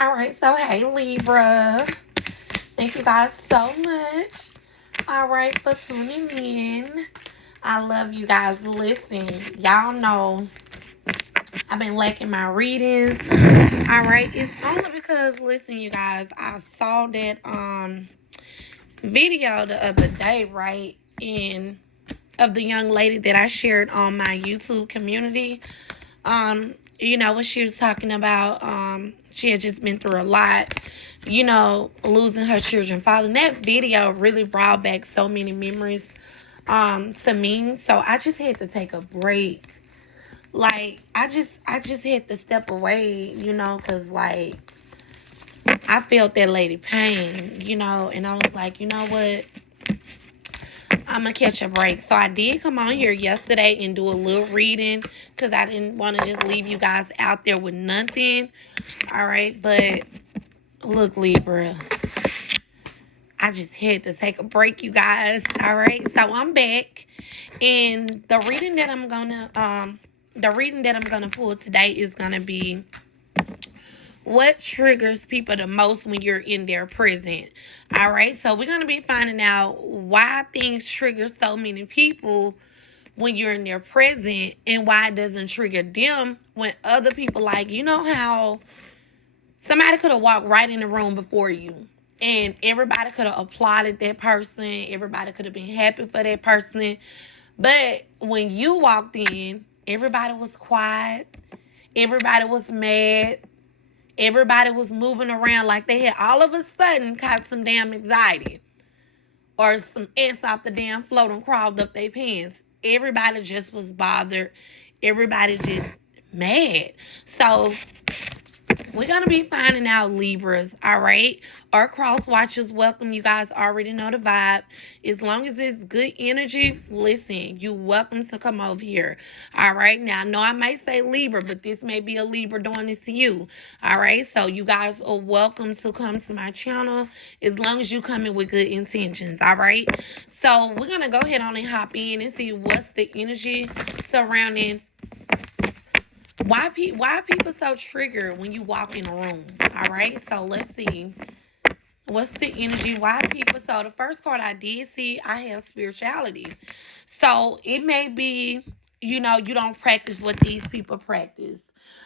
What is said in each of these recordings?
Alright, so hey Libra. Thank you guys so much. Alright, for tuning in. I love you guys. Listen, y'all know I've been lacking my readings. Alright, it's only because listen, you guys, I saw that video the other day, right? And of the young lady that I shared on my YouTube community. What she was talking about, she had just been through a lot, losing her children father. And that video really brought back so many memories to me. So I just had to take a break. Like I just had to step away, cause like I felt that lady pain, and I was like, you know what? I'm gonna catch a break. So I did come on here yesterday and do a little reading because I didn't want to just leave you guys out there with nothing. All right, but look, Libra, I just had to take a break, you guys. All right, so I'm back, and the reading that I'm gonna pull today is gonna be what triggers people the most when you're in their present. All right, so we're gonna be finding out why things trigger so many people when you're in their present and why it doesn't trigger them when other people, like, how somebody could have walked right in the room before you and everybody could have applauded that person, everybody could have been happy for that person, but when you walked in, everybody was quiet, everybody was mad, everybody was moving around like they had all of a sudden caught some damn anxiety or some ants off the damn float and crawled up their pants. Everybody just was bothered. Everybody just mad. So we're going to be finding out Libras, all right? Our cross watchers, welcome. You guys already know the vibe. As long as it's good energy, listen, you welcome to come over here, all right? Now, I know I may say Libra, but this may be a Libra doing this to you, all right? So you guys are welcome to come to my channel as long as you come in with good intentions, all right? So we're going to go ahead on and hop in and see what's the energy surrounding why are people so triggered when you walk in a room? All right, so let's see. What's the energy? Why people? So the first card I did see, I have spirituality. So it may be, you don't practice what these people practice.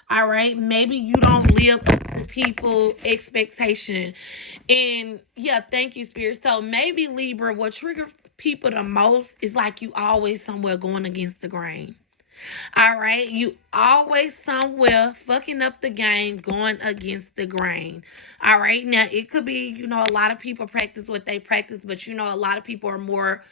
All right, maybe you don't live up to people' expectation. And yeah, thank you, Spirit. So maybe Libra, what triggers people the most is like you always somewhere going against the grain. All right, you always somewhere fucking up the game, going against the grain. All right, now it could be, a lot of people practice what they practice, but a lot of people are more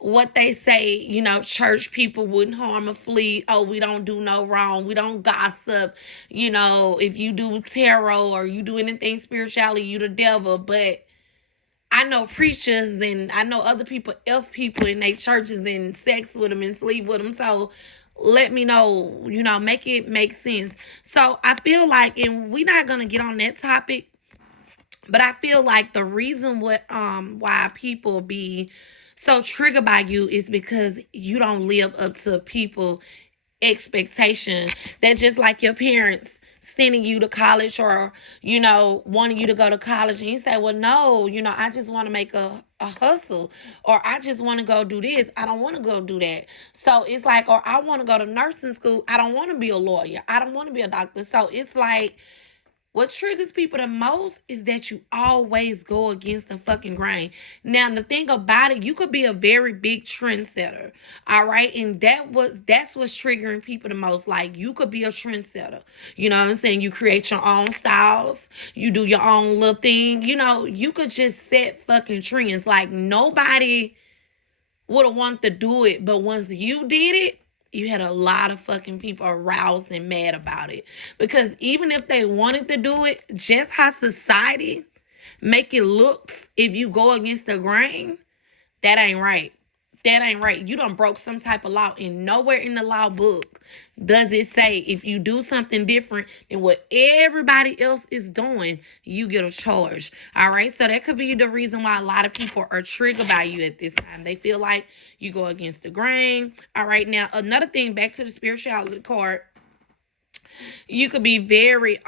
what they say, church people wouldn't harm a flea. Oh, we don't do no wrong. We don't gossip. If you do tarot or you do anything spirituality, you the devil. But I know preachers and I know other people, F people in their churches and sex with them and sleep with them. So let me know, make it make sense. So I feel like, and we're not going to get on that topic, but I feel like the reason why people be so triggered by you is because you don't live up to people expectation. That just like your parents sending you to college or wanting you to go to college and you say, well, no, I just want to make a hustle, or I just want to go do this, I don't want to go do that. So it's like, or I want to go to nursing school, I don't want to be a lawyer, I don't want to be a doctor. So it's like what triggers people the most is that you always go against the fucking grain. Now, the thing about it, you could be a very big trendsetter, all right? And that's what's triggering people the most. Like, you could be a trendsetter. You know what I'm saying? You create your own styles. You do your own little thing. You could just set fucking trends. Like, nobody would have wanted to do it, but once you did it, you had a lot of fucking people aroused and mad about it. Because even if they wanted to do it, just how society make it look if you go against the grain, that ain't right. That ain't right. You done broke some type of law, and nowhere in the law book does it say if you do something different than what everybody else is doing, you get a charge. All right. So that could be the reason why a lot of people are triggered by you at this time. They feel like you go against the grain. All right. Now, another thing, back to the spirituality card, you could be very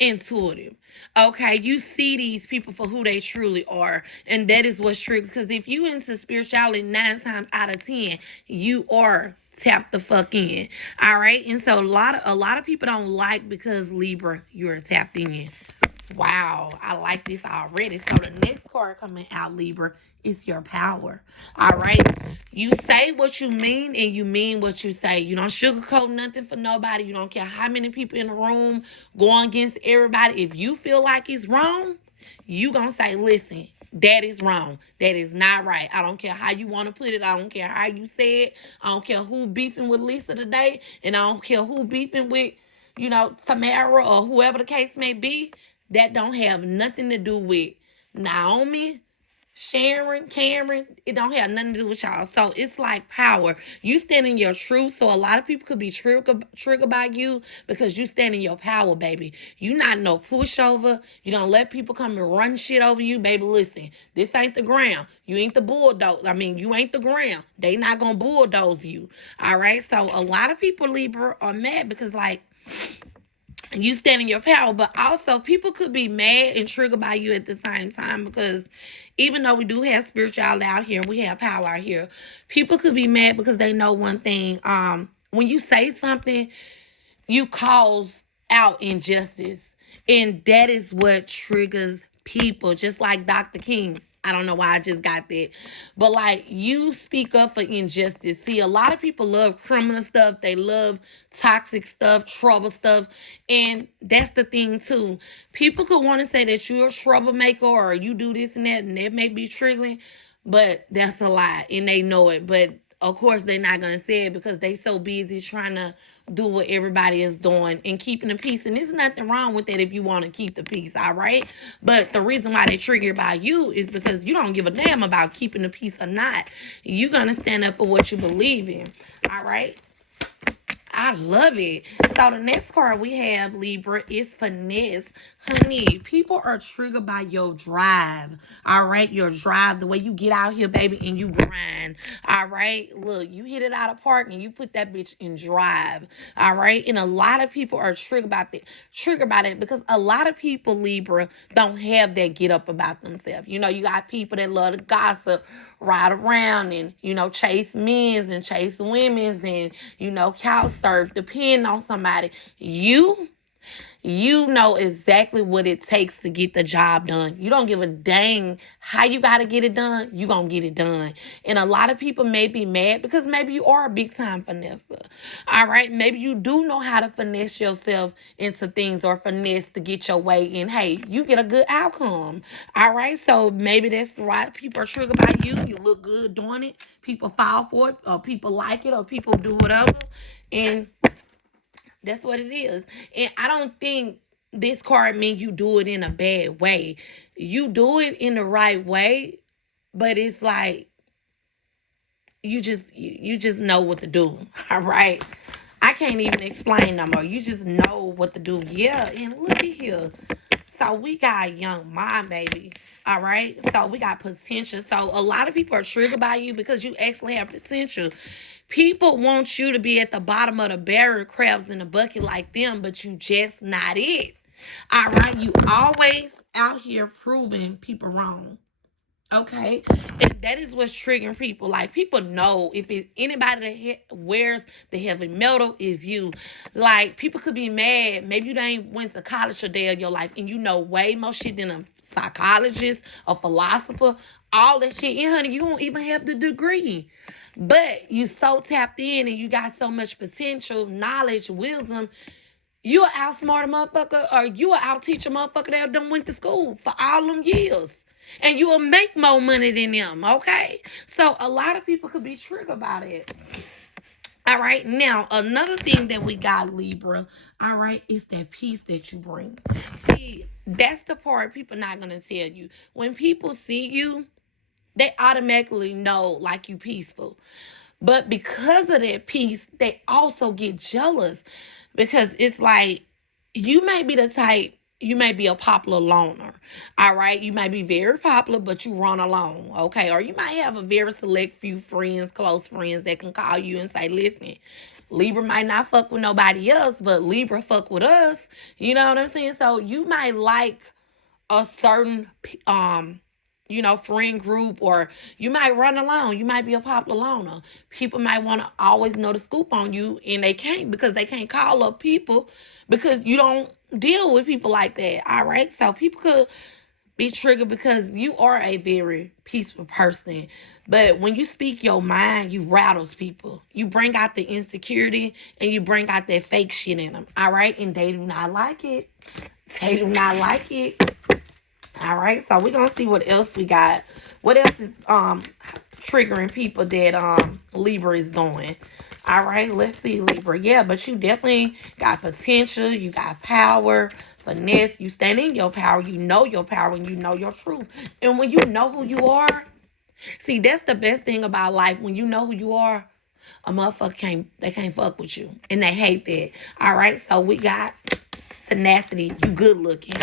intuitive. Okay, you see these people for who they truly are, and that is what's true. Because if you into spirituality, 9 times out of 10, you are tapped the fuck in. All right, and so a lot of people don't like because Libra, you're tapped in. Wow, I like this already. So the next card coming out, Libra, is your power. All right. You say what you mean and you mean what you say. You don't sugarcoat nothing for nobody. You don't care how many people in the room going against everybody. If you feel like it's wrong, you gonna say, listen, that is wrong. That is not right. I don't care how you want to put it. I don't care how you say it. I don't care who beefing with Lisa today. And I don't care who beefing with, Tamara or whoever the case may be. That don't have nothing to do with Naomi, Sharon, Cameron. It don't have nothing to do with y'all. So it's like power. You stand in your truth. So a lot of people could be triggered by you because you stand in your power, baby. You not no pushover. You don't let people come and run shit over you, baby. Listen, this ain't the ground. You ain't the bulldoze. You ain't the ground. They not gonna bulldoze you. All right. So a lot of people, Libra, are mad because you stand in your power, but also people could be mad and triggered by you at the same time because even though we do have spirituality out here and we have power out here, people could be mad because they know one thing. When you say something, you cause out injustice. And that is what triggers people, just like Dr. King. I don't know why I just got that. But like you speak up for injustice. See, a lot of people love criminal stuff. They love toxic stuff, trouble stuff. And that's the thing too. People could want to say that you're a troublemaker or you do this and that may be triggering, but that's a lie. And they know it. But of course they're not gonna say it because they so busy trying to do what everybody is doing and keeping the peace. And there's nothing wrong with that if you want to keep the peace, all right? But the reason why they triggered by you is because you don't give a damn about keeping the peace or not. You're gonna stand up for what you believe in, all right? I love it. So the next card we have, Libra, is Finesse. Honey, people are triggered by your drive. All right, your drive, the way you get out here, baby, and you grind. All right, look, you hit it out of park and you put that bitch in drive. All right, and a lot of people are triggered by that because a lot of people, Libra, don't have that get up about themselves. You got people that love to gossip, ride around and, chase men's and chase women's and, couch surf, depend on somebody. You know exactly what it takes to get the job done. You don't give a dang how you got to get it done. You going to get it done. And a lot of people may be mad because maybe you are a big time finesser. All right. Maybe you do know how to finesse yourself into things or finesse to get your way. And hey, you get a good outcome. All right. So maybe that's why people are triggered by you. You look good doing it. People fall for it or people like it or people do whatever. And that's what it is. And I don't think this card means you do it in a bad way. You do it in the right way, but it's like you just know what to do. All right. I can't even explain no more. You just know what to do. Yeah, and look at here. So we got young mind, baby. All right. So we got potential. So a lot of people are triggered by you because you actually have potential. People want you to be at the bottom of the barrel, crabs in the bucket like them, but you just not it. All right. You always out here proving people wrong. Okay, and that is what's triggering people. Like people know if it's anybody that wears the heavy metal is you. Like people could be mad. Maybe you ain't went to college a day of your life, and you know way more shit than a psychologist, a philosopher, all that shit. And honey, you don't even have the degree, but you so tapped in and you got so much potential, knowledge, wisdom. You will outsmart a motherfucker, or you will out teach a motherfucker that done went to school for all them years. And you will make more money than them, okay? So a lot of people could be triggered about it. All right. Now, another thing that we got, Libra, all right, is that peace that you bring. See, that's the part people not going to tell you. When people see you, they automatically know like you peaceful. But because of that peace, they also get jealous because it's like you may be the type, you may be a popular loner. All right. You might be very popular, but you run alone. Okay. Or you might have a very select few friends, close friends that can call you and say, listen, Libra might not fuck with nobody else, but Libra fuck with us. You know what I'm saying? So you might like a certain friend group, or you might run alone. You might be a popular loner. People might want to always know the scoop on you, and they can't because they can't call up people because you don't deal with people like that. All right. So people could be triggered because you are a very peaceful person. But when you speak your mind, you rattles people. You bring out the insecurity and you bring out that fake shit in them. All right. And they do not like it. They do not like it. All right, so we're gonna see what else we got. What else is triggering people that Libra is doing? All right, let's see, Libra. Yeah, but you definitely got potential. You got power, finesse. You stand in your power. You know your power, and you know your truth. And when you know who you are, see, that's the best thing about life. When you know who you are, a motherfucker can't fuck with you, and they hate that. All right, so we got tenacity. You good looking.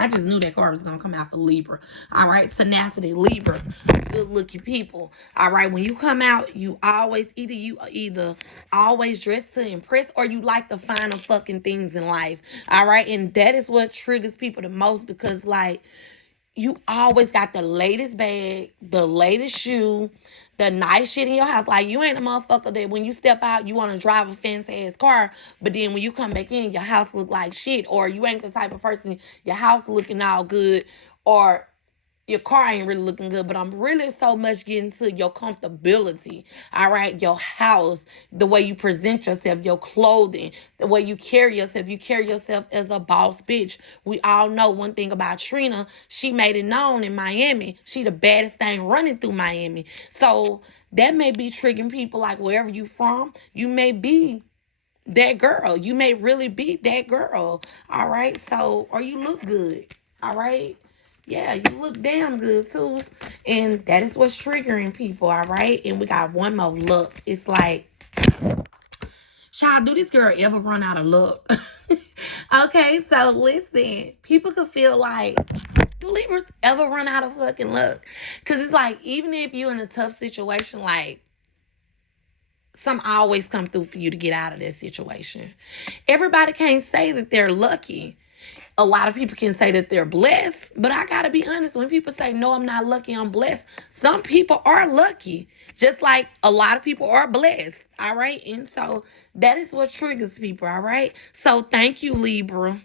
I just knew that card was gonna come out for Libra. All right, tenacity, Libra, good looking people. All right, when you come out, you either always dress to impress, or you like the finer fucking things in life. All right, and that is what triggers people the most, because like, you always got the latest bag, the latest shoe, the nice shit in your house. Like, you ain't a motherfucker that when you step out, you want to drive a fancy ass car, but then when you come back in, your house look like shit. Or you ain't the type of person, your house looking all good, or your car ain't really looking good. But I'm really so much getting to your comfortability. All right, your house, the way you present yourself, your clothing, the way you carry yourself. You carry yourself as a boss bitch. We all know one thing about Trina. She made it known in Miami. She the baddest thing running through Miami. So that may be triggering people, like wherever you from, you may be that girl. You may really be that girl. All right. So, or you look good. All right. Yeah, you look damn good too. And that is what's triggering people. All right. And we got one more look. It's like, child, do this girl ever run out of luck? Okay. So listen, people could feel like, do Libras ever run out of fucking luck? Because it's like, even if you're in a tough situation, like, some always come through for you to get out of that situation. Everybody can't say that they're lucky. A lot of people can say that they're blessed, but I gotta be honest, when people say, no, I'm not lucky, I'm blessed, some people are lucky, just like a lot of people are blessed. All right. And so that is what triggers people. All right. So thank you, Libra.